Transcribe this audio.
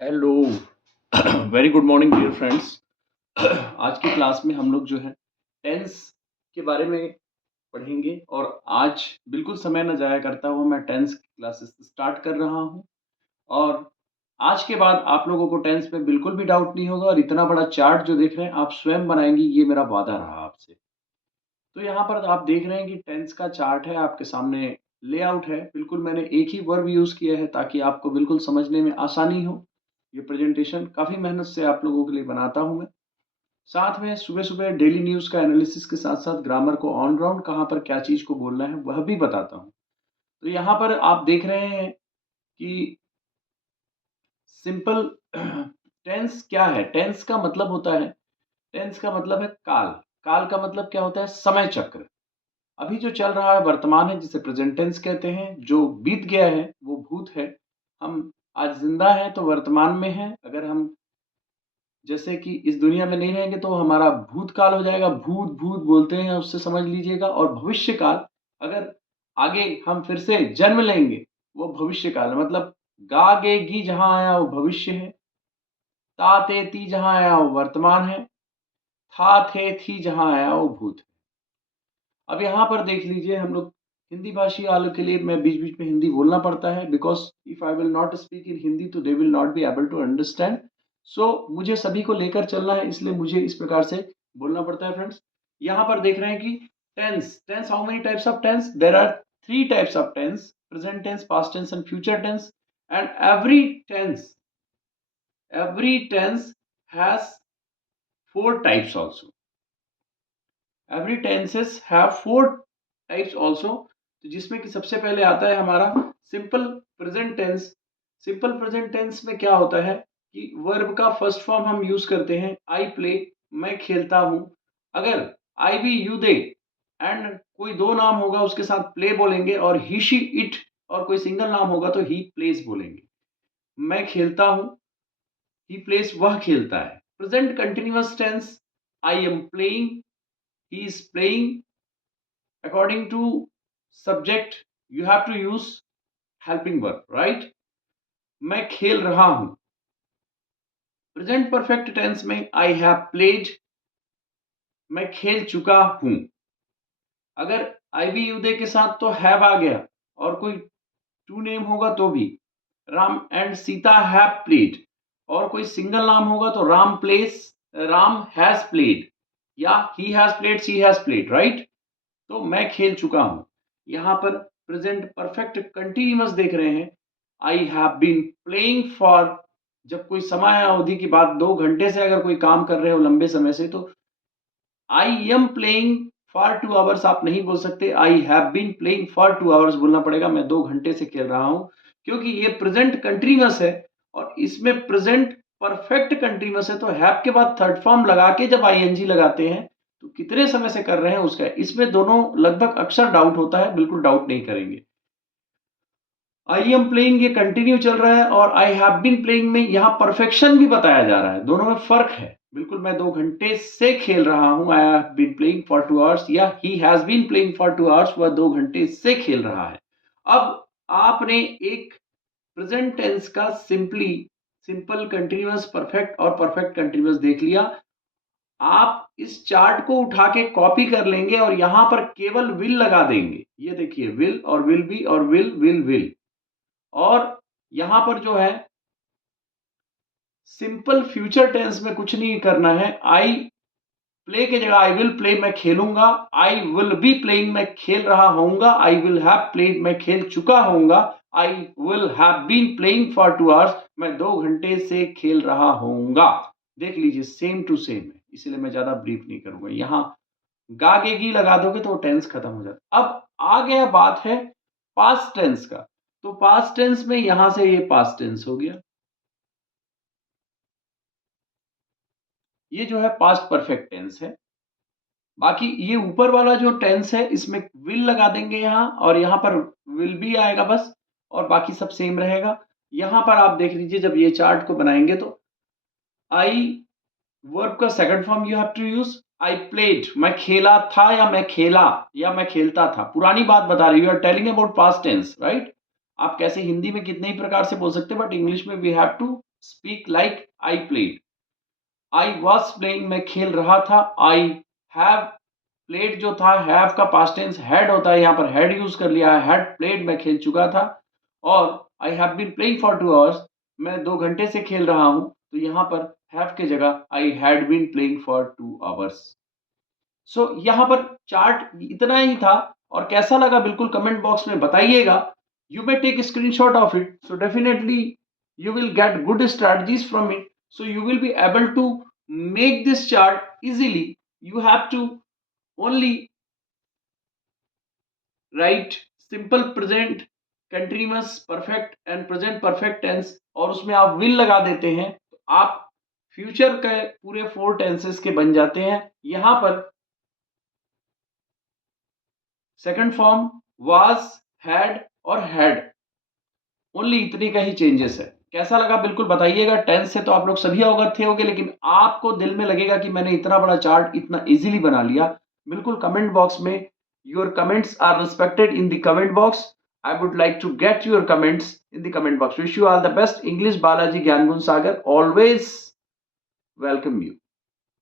Hello. Very good morning dear friends. आज की class में हम लोग जो है टेंस के बारे में पढ़ेंगे और आज बिल्कुल समय न जाया करता हुआ मैं टेंस की क्लासेस स्टार्ट कर रहा हूं। और आज के बाद आप लोगों को टेंस में बिल्कुल भी डाउट नहीं होगा और इतना बड़ा चार्ट जो देख रहे हैं आप स्वयं बनाएंगे, ये मेरा वादा रहा आपसे। तो यहाँ पर आप देख रहे हैं कि टेंस का चार्ट है आपके सामने, लेआउट है। बिल्कुल मैंने एक ही वर्ब यूज किया है ताकि आपको बिल्कुल समझने में आसानी हो। ये प्रेजेंटेशन काफी मेहनत से आप लोगों के लिए बनाता हूं मैं। साथ में सुबह सुबह डेली न्यूज का एनालिसिस के साथ साथ ग्रामर को ऑन ग्राउंड कहाँ पर क्या चीज को बोलना है वह भी बताता हूँ। तो यहाँ पर आप देख रहे हैं कि सिंपल टेंस क्या है। टेंस का मतलब होता है, टेंस का मतलब है काल। काल का मतलब क्या होता है? समय चक्र। अभी जो चल रहा है वर्तमान है, जिसे प्रेजेंट टेंस कहते हैं। जो बीत गया है वो भूत है। हम आज जिंदा हैं तो वर्तमान में हैं। अगर हम जैसे कि इस दुनिया में नहीं रहेंगे तो हमारा भूतकाल हो जाएगा। भूत भूत बोलते हैं, उससे समझ लीजिएगा। और भविष्य काल, अगर आगे हम फिर से जन्म लेंगे, वो भविष्य काल है। मतलब गा गे गी जहां आया वो भविष्य है, ता ते ती जहां आया वो वर्तमान है, था थे थी जहां आया वो भूत है। अब यहाँ पर देख लीजिए, हम लोग हिंदी भाषी वालों के लिए मैं बीच बीच में हिंदी बोलना पड़ता है, because if I will not speak in Hindi तो they will not be able to understand. So मुझे सभी को लेकर चलना है, इसलिए मुझे इस प्रकार से बोलना पड़ता है फ्रेंड्स। यहाँ पर देख रहे हैं कि tense, tense how many types of tense? There are three types of tense: present tense, past tense and future tense. And every tense has four types also. Every tenses have four types also. तो जिसमें कि सबसे पहले आता है हमारा simple present tense. Simple present tense में क्या होता है कि वर्ब का फर्स्ट फॉर्म हम यूज करते हैं आई प्ले, मैं खेलता हूं। अगर आई वी यू दे एंड कोई दो नाम होगा उसके साथ प्ले बोलेंगे, और ही शी इट और कोई सिंगल नाम होगा तो ही प्लेस बोलेंगे। मैं खेलता हूं, ही प्लेस वह खेलता है। Present continuous tense, I am playing, he is playing. According to subject you have to use helping verb, right? मैं खेल रहा हूं। प्रेजेंट परफेक्ट टेंस में आई हैव प्लेड, मैं खेल चुका हूं। अगर आई वी यू दे के साथ तो हैव आ गया, और कोई टू नेम होगा तो भी, Ram and Sita have played. और कोई सिंगल नाम होगा तो Ram plays, Ram has played, या he has played, she has played, right? तो मैं खेल चुका हूं। यहां पर प्रेजेंट परफेक्ट कंटिन्यूअस देख रहे हैं, I have been playing for. जब कोई समय अवधि की बात, 2 घंटे से अगर कोई काम कर रहे हो लंबे समय से, तो I am playing for 2 hours आप नहीं बोल सकते, I have been playing for 2 hours बोलना पड़ेगा। मैं 2 घंटे से खेल रहा हूं, क्योंकि ये प्रेजेंट कंटिन्यूअस है। और इसमें प्रेजेंट परफेक्ट कंटिन्यूअस है, तो हैव के बाद थर्ड फॉर्म लगा के जब आईएनजी लगाते हैं तो कितने समय से कर रहे हैं उसका, इसमें दोनों लगभग अक्सर डाउट होता है। बिल्कुल डाउट नहीं करेंगे। आई एम प्लेइंग ये कंटिन्यू चल रहा है, और आई हैव बीन प्लेइंग में यहाँ परफेक्शन भी बताया जा रहा है। दोनों में फर्क है। बिल्कुल मैं 2 घंटे से खेल रहा हूं, I have been playing for 2 hours, या he has been playing for 2 hours, वह 2 घंटे से खेल रहा है। अब आपने एक प्रेजेंट टेंस का सिंपल कंटिन्यूअस, परफेक्ट और परफेक्ट कंटिन्यूअस देख लिया। आप इस चार्ट को उठा के कॉपी कर लेंगे और यहां पर केवल विल लगा देंगे। ये देखिए, विल और विल बी और विल विल विल। और यहां पर जो है सिंपल फ्यूचर टेंस में कुछ नहीं करना है। आई प्ले के जगह आई विल प्ले, मैं खेलूंगा। आई विल बी प्लेइंग, मैं खेल रहा होऊंगा। आई विल हैव प्लेड, मैं खेल चुका होऊंगा। I will have been playing for 2 hours, मैं 2 घंटे से खेल रहा होऊंगा। देख लीजिए, सेम टू सेम है, इसलिए मैं ज्यादा ब्रीफ नहीं करूंगा। यहां गागेगी लगा दोगे तो टेंस खत्म हो जाता। अब आ गया बात है पास्ट टेंस का। तो पास्ट टेंस में यहां से ये पास्ट टेंस हो गया, ये जो है पास्ट परफेक्ट टेंस है। बाकी ये ऊपर वाला जो टेंस है इसमें विल लगा देंगे यहां, और यहां पर विल भी आएगा बस, और बाकी सब सेम रहेगा। यहां पर आप देख लीजिए, जब ये चार्ट को बनाएंगे तो आई वर्ब का second form you have to use. I played, मैं खेला था, या मैं खेला, या मैं खेलता था। पुरानी बात बता रही, you are telling about past tense, right? आप कैसे हिंदी में कितने ही प्रकार से बोल सकते हैं, बट इंग्लिश में we have to speak like I played. I was playing, मैं खेल रहा था। आई हैव प्लेड जो था, हैव का पास्ट टेंस हैड होता है, यहाँ पर हैड यूज कर लिया है। हैड प्लेड, मैं खेल चुका था। और I have been playing for 2 hours, मैं 2 घंटे से खेल रहा हूं, तो यहाँ पर हैव के जगह I had been playing for 2 hours. So यहाँ पर चार्ट इतना ही था, और कैसा लगा बिल्कुल कमेंट बॉक्स में बताइएगा। You may take a screenshot of it, so definitely you will get good strategies from it, so you will be able to make this chart easily. You have to only write simple present continuous perfect and present perfect tense, और उसमें आप will लगा देते हैं तो आप future के पूरे 4 टेंसेस के बन जाते हैं। यहां पर सेकंड फॉर्म was, had और had, ओनली इतनी का ही चेंजेस है। कैसा लगा बिल्कुल बताइएगा। टेंस से तो आप लोग सभी अवगत थे होंगे, लेकिन आपको दिल में लगेगा कि मैंने इतना बड़ा चार्ट इतना इजीली बना लिया। बिल्कुल कमेंट बॉक्स में your comments are respected in the comment box. I would like to get your comments in the comment box. Wish you all the best. English Balaji Gyanagun Sagar always welcome you.